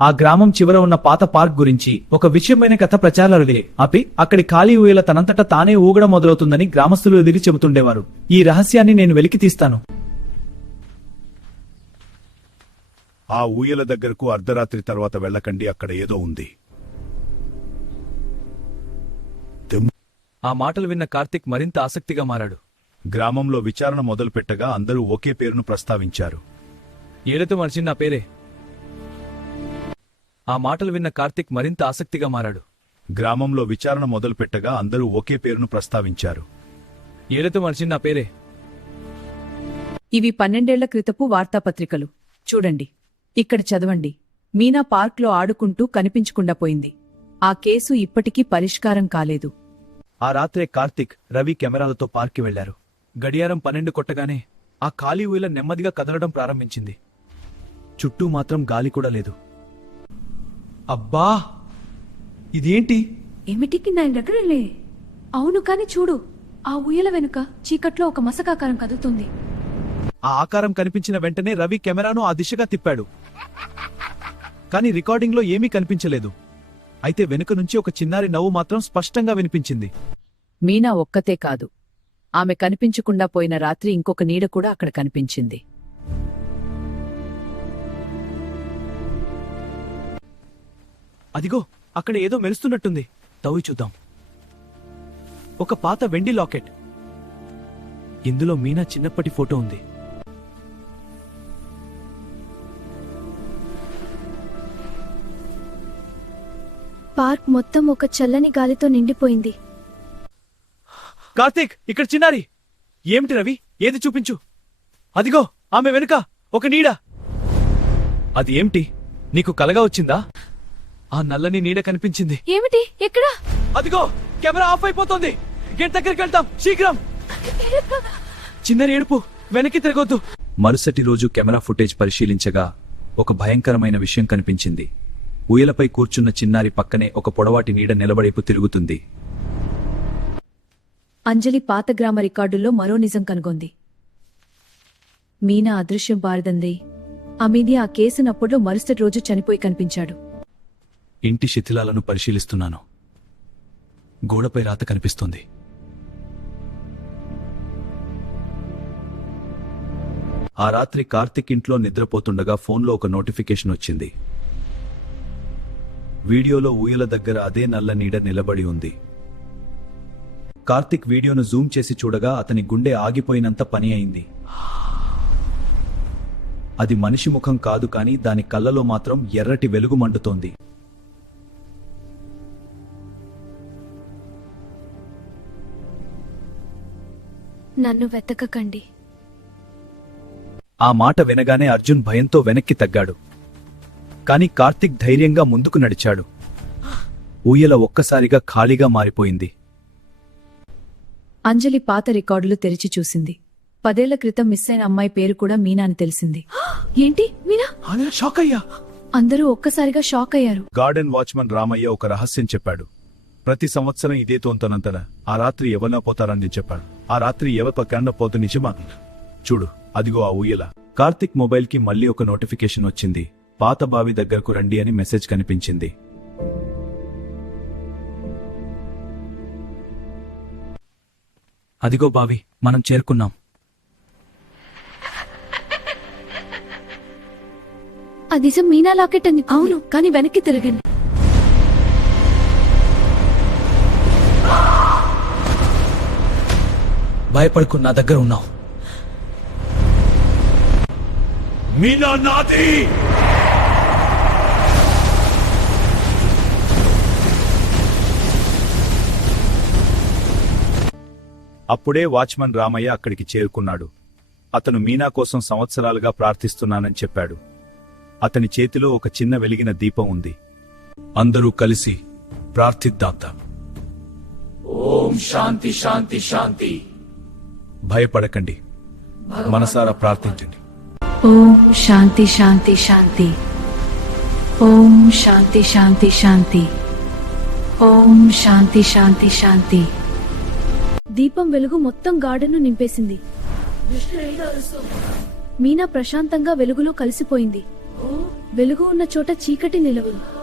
ఆ గ్రామం చివర ఉన్న పాత పార్క్ గురించి ఒక విషయమైన కథ ప్రచారాలులే అక్కడి ఖాళీ ఊయల తనంతట తానే ఊగడం మొదలవుతుందని గ్రామస్తులు ఎదిరి చెబుతుండేవారు. ఈ రహస్యాన్ని నేను వెలికి తీస్తాను. ఆ ఊయల దగ్గరకు అర్ధరాత్రి తర్వాత వెళ్ళకండి, అక్కడ ఏదో ఉంది. ఆ మాటలు విన్న కార్తిక్ మరింత ఆసక్తిగా మారాడు. గ్రామంలో విచారణ మొదలుపెట్టగా అందరూ ఒకే పేరును ప్రస్తావించారు. ఏలతో మనిషి నా పేరే. ఆ మాటలు విన్న కార్తిక్ మరింత ఆసక్తిగా మారాడు. గ్రామంలో విచారణ మొదలుపెట్టగా అందరూ ఒకే పేరును ప్రస్తావించారు. ఏలతో మనిషి నా పేరే. ఇవి 12 ఏళ్ల క్రితపు వార్తాపత్రికలు. చూడండి, ఇక్కడ చదవండి. మీనా పార్క్లో ఆడుకుంటూ కనిపించకుండా పోయింది. ఆ కేసు ఇప్పటికీ పరిష్కారం కాలేదు. ఆ రాత్రే కార్తిక్, రవి కెమెరాలతో పార్క్కి వెళ్లారు. గడియారం 12 కొట్టగానే ఆ ఖాళీ ఊయల నెమ్మదిగా కదలడం ప్రారంభించింది. చుట్టూ మాత్రం గాలి కూడా లేదు. అబ్బా, ఇదేంటి? ఏమిటికి నా దగ్గరలే. అవును, కాని చూడు, ఆ ఊయల వెనుక చీకట్లో ఒక మసకాకారం కదులుతుంది. ఆ ఆకారం కనిపించిన వెంటనే రవి కెమెరాను ఆ దిశగా తిప్పాడు. కాని రికార్డింగ్లో ఏమీ కనిపించలేదు. అయితే వెనుక నుంచి ఒక చిన్నారి నవ్వు మాత్రం స్పష్టంగా వినిపించింది. మీనా ఒక్కతే కాదు, ఆమె కనిపించకుండా పోయిన రాత్రి ఇంకొక నీడ కూడా అక్కడ కనిపించింది. అదిగో, అక్కడ ఏదో మెరుస్తున్నట్టుంది. తవ్వి చూద్దాం. ఒక పాత వెండి లాకెట్. ఇందులో మీనా చిన్నప్పటి ఫోటో ఉంది. పార్క్ మొత్తం ఒక చల్లని గాలితో నిండిపోయింది. కార్తీక్, ఇక్కడ చిన్నారి. ఏమిటి రవి, ఏది చూపించు. అదిగో, ఆమె వెనుక ఒక నీడ. అది ఏమిటి, నీకు కలగా వచ్చిందా? ఆ నల్లని నీడ కనిపించింది. ఏమిటి, ఎక్కడా? అదిగో, కెమెరా ఆఫ్ అయిపోతుంది. గేట్ దగ్గరికి వెళ్తాం, శీఘ్రం. చిన్నారి ఏడుపు, వెనక్కి తిరగొద్దు. మరుసటి రోజు కెమెరా ఫుటేజ్ పరిశీలించగా ఒక భయంకరమైన విషయం కనిపించింది. ఊయలపై కూర్చున్న చిన్నారి పక్కనే ఒక పొడవాటి నీడ నిలబడేపు తిరుగుతుంది. అంజలి పాత గ్రామ రికార్డుల్లో మరో నిజం కనుగొంది. మీనా అదృశ్యం బారదంది. అమీది ఆ కేసునప్పుడు మరుసటి రోజు చనిపోయి కనిపించాడు. ఇంటి శిథిలాలను పరిశీలిస్తున్నాను. గోడపై రాత కనిపిస్తోంది. ఆ రాత్రి కార్తిక్ ఇంట్లో నిద్రపోతుండగా ఫోన్లో ఒక నోటిఫికేషన్ వచ్చింది. వీడియోలో ఊయల దగ్గర అదే నల్ల నీడ నిలబడి ఉంది. కార్తిక్ వీడియోను జూమ్ చేసి చూడగా అతని గుండె ఆగిపోయినంత పని అయింది. అది మనిషి ముఖం కాదు, కానీ దాని కళ్ళలో మాత్రం ఎర్రటి వెలుగు మండుతోంది. నన్ను వెతకకండి. ఆ మాట వినగానే అర్జున్ భయంతో వెనక్కి తగ్గాడు. కాని కార్తిక్ ధైర్యంగా ముందుకు నడిచాడు. ఊయల ఒక్కసారిగా ఖాళీగా మారిపోయింది. అంజలి పాత రికార్డులు తెరిచి చూసింది. 10 ఏళ్ల క్రితం మిస్ అయిన అమ్మాయి పేరు కూడా మీనా అని తెలిసింది. ఏంటి, మీనా? షాక్ అయ్యా. అందరూ ఒక్కసారిగా షాక్ అయ్యారు. గార్డెన్ వాచ్మన్ రామయ్య ఒక రహస్యం చెప్పాడు. ప్రతి సంవత్సరం ఇదే తోంతనంతన ఆ రాత్రి ఎవరినా పోతారని చెప్పాడు. ఆ రాత్రి ఎవరికన్నా పోతు నిజమా? చూడు, అదిగో ఆ ఊయల. కార్తిక్ మొబైల్ కి మళ్లీ ఒక నోటిఫికేషన్ వచ్చింది. పాత బావి దగ్గరకు రండి అని మెసేజ్ కనిపించింది. అదిగో బావి, మనం చేరుకున్నాం. అది మీనా లాకెట్ అని. అవును, కానీ వెనక్కి తిరగండి. భయపడుకు, నా దగ్గర ఉన్నావు. మీనా నాది. అప్పుడే వాచ్మన్ రామయ్య అక్కడికి చేరుకున్నాడు. అతను మీనా కోసం సంవత్సరాలుగా ప్రార్థిస్తున్నానని చెప్పాడు. అతని చేతిలో ఒక చిన్న వెలిగిన దీపం ఉంది. అందరూ కలిసి ప్రార్థిద్దాం. ఓం శాంతి శాంతి శాంతి. భయపడకండి, మనసారా ప్రార్థించండి. ఓం శాంతి శాంతి శాంతి. ఓం శాంతి శాంతి శాంతి. ఓం శాంతి శాంతి శాంతి. దీపం వెలుగు మొత్తం గార్డెన్ను నింపేసింది. మీనా ప్రశాంతంగా వెలుగులో కలిసిపోయింది. వెలుగు ఉన్న చోట చీకటి నిలవదు.